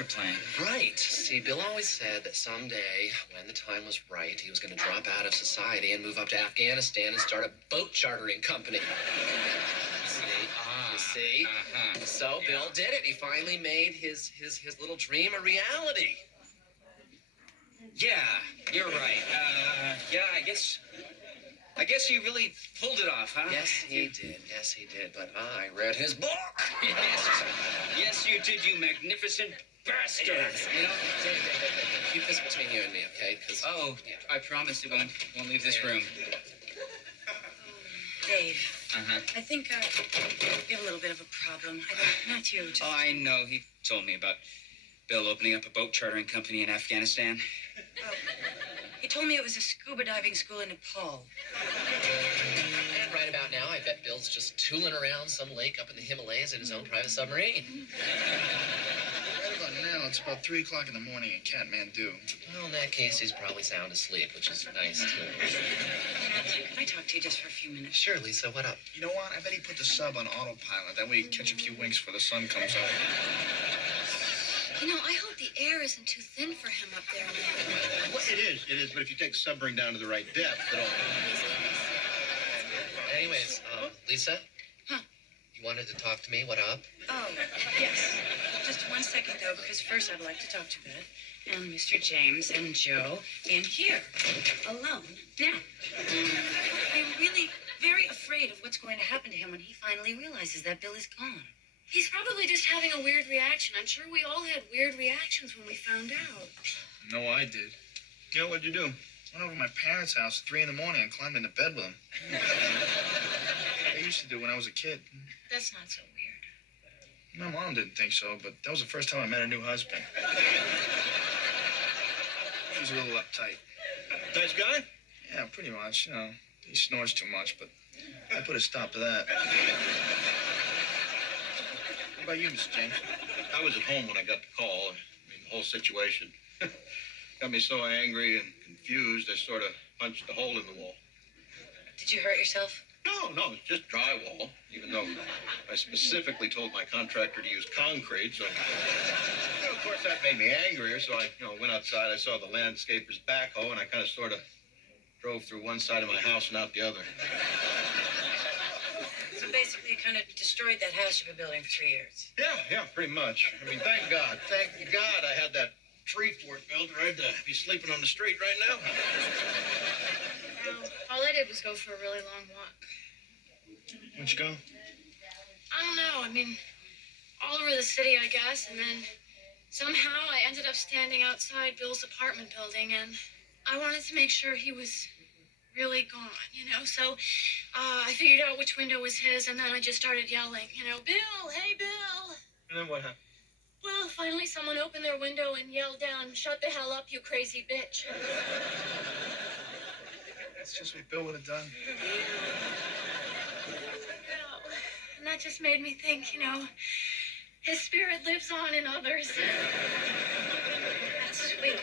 poker playing. Right. See, Bill always said that someday, when the time was right, he was going to drop out of society and move up to Afghanistan and start a boat chartering company. You see? So Bill did it. He finally made his little dream a reality. Yeah, you're right. Yeah, I guess he really pulled it off, huh? Yes, he did. Yes, he did. But I read his book. Yes, you did, you magnificent bastard. Yes. You know, keep this between you and me, okay? Oh, I promise it won't leave this room. Dave. Uh-huh. I think we have a little bit of a problem. Not you. Just... Oh, I know. He told me about Bill opening up a boat chartering company in Afghanistan. Oh. He told me it was a scuba diving school in Nepal. And right about now, I bet Bill's just tooling around some lake up in the Himalayas in his own private submarine. Right about now, it's about 3 o'clock in the morning in Kathmandu. Well, in that case, he's probably sound asleep, which is nice, too. Matthew, can I talk to you just for a few minutes? Sure, Lisa, what up? You know what? I bet he put the sub on autopilot. That way he can catch a few winks before the sun comes up. You know, I hope the air isn't too thin for him up there. Well, it is. But if you take the submarine down to the right depth, it'll... Anyways, Lisa? Huh? You wanted to talk to me? What up? Oh, yes. Just 1 second, though, because first I'd like to talk to Beth and Mr. James and Joe in here, alone. Now, I'm really very afraid of what's going to happen to him when he finally realizes that Bill is gone. He's probably just having a weird reaction. I'm sure we all had weird reactions when we found out. No, I did. You know what'd you do? Went over to my parents' house at 3 in the morning and climbed into bed with them. I used to do when I was a kid. That's not so weird. My mom didn't think so, but that was the first time I met a new husband. He was a little uptight. Nice guy? Yeah, pretty much. You know, he snores too much, but I put a stop to that. What about you, Mr. James? I was at home when I got the call. The whole situation got me so angry and confused, I sort of punched a hole in the wall. Did you hurt yourself? No, it's just drywall, even though I specifically told my contractor to use concrete, so... of course, that made me angrier, so I went outside, I saw the landscaper's backhoe, and I kind of sort of drove through one side of my house and out the other. So basically, you kind of destroyed that house you've been building for 3 years. Yeah, pretty much. I mean, thank God I had that tree fort built, or I'd be sleeping on the street right now. No, all I did was go for a really long walk. Where'd you go? I don't know. I mean, all over the city, I guess. And then somehow I ended up standing outside Bill's apartment building, and I wanted to make sure he was really gone, So I figured out which window was his, and then I just started yelling, Bill, hey, Bill. And then what happened? Well, finally someone opened their window and yelled down, shut the hell up, you crazy bitch. That's just what Bill would have done. And that just made me think, his spirit lives on in others. That's sweet.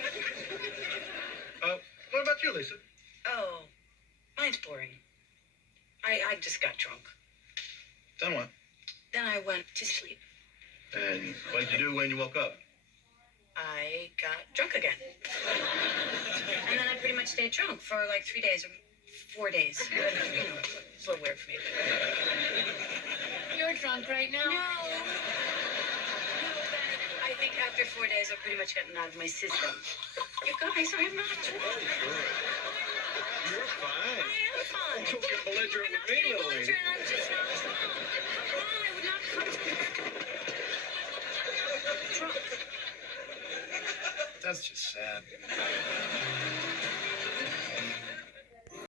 What about you, Lisa? Oh, mine's boring. I just got drunk. Then what? Then I went to sleep. And what did you do when you woke up? I got drunk again. And then I pretty much stayed drunk for like 3 days or 4 days. It's a little weird for me. You're drunk right now? No, I think after 4 days, I've pretty much gotten out of my system. You guys, I'm not drunk. You're fine. I am fine. Don't get belligerent with me, little lady. I'm just not drunk. Come on, I would not come drunk. That's just sad.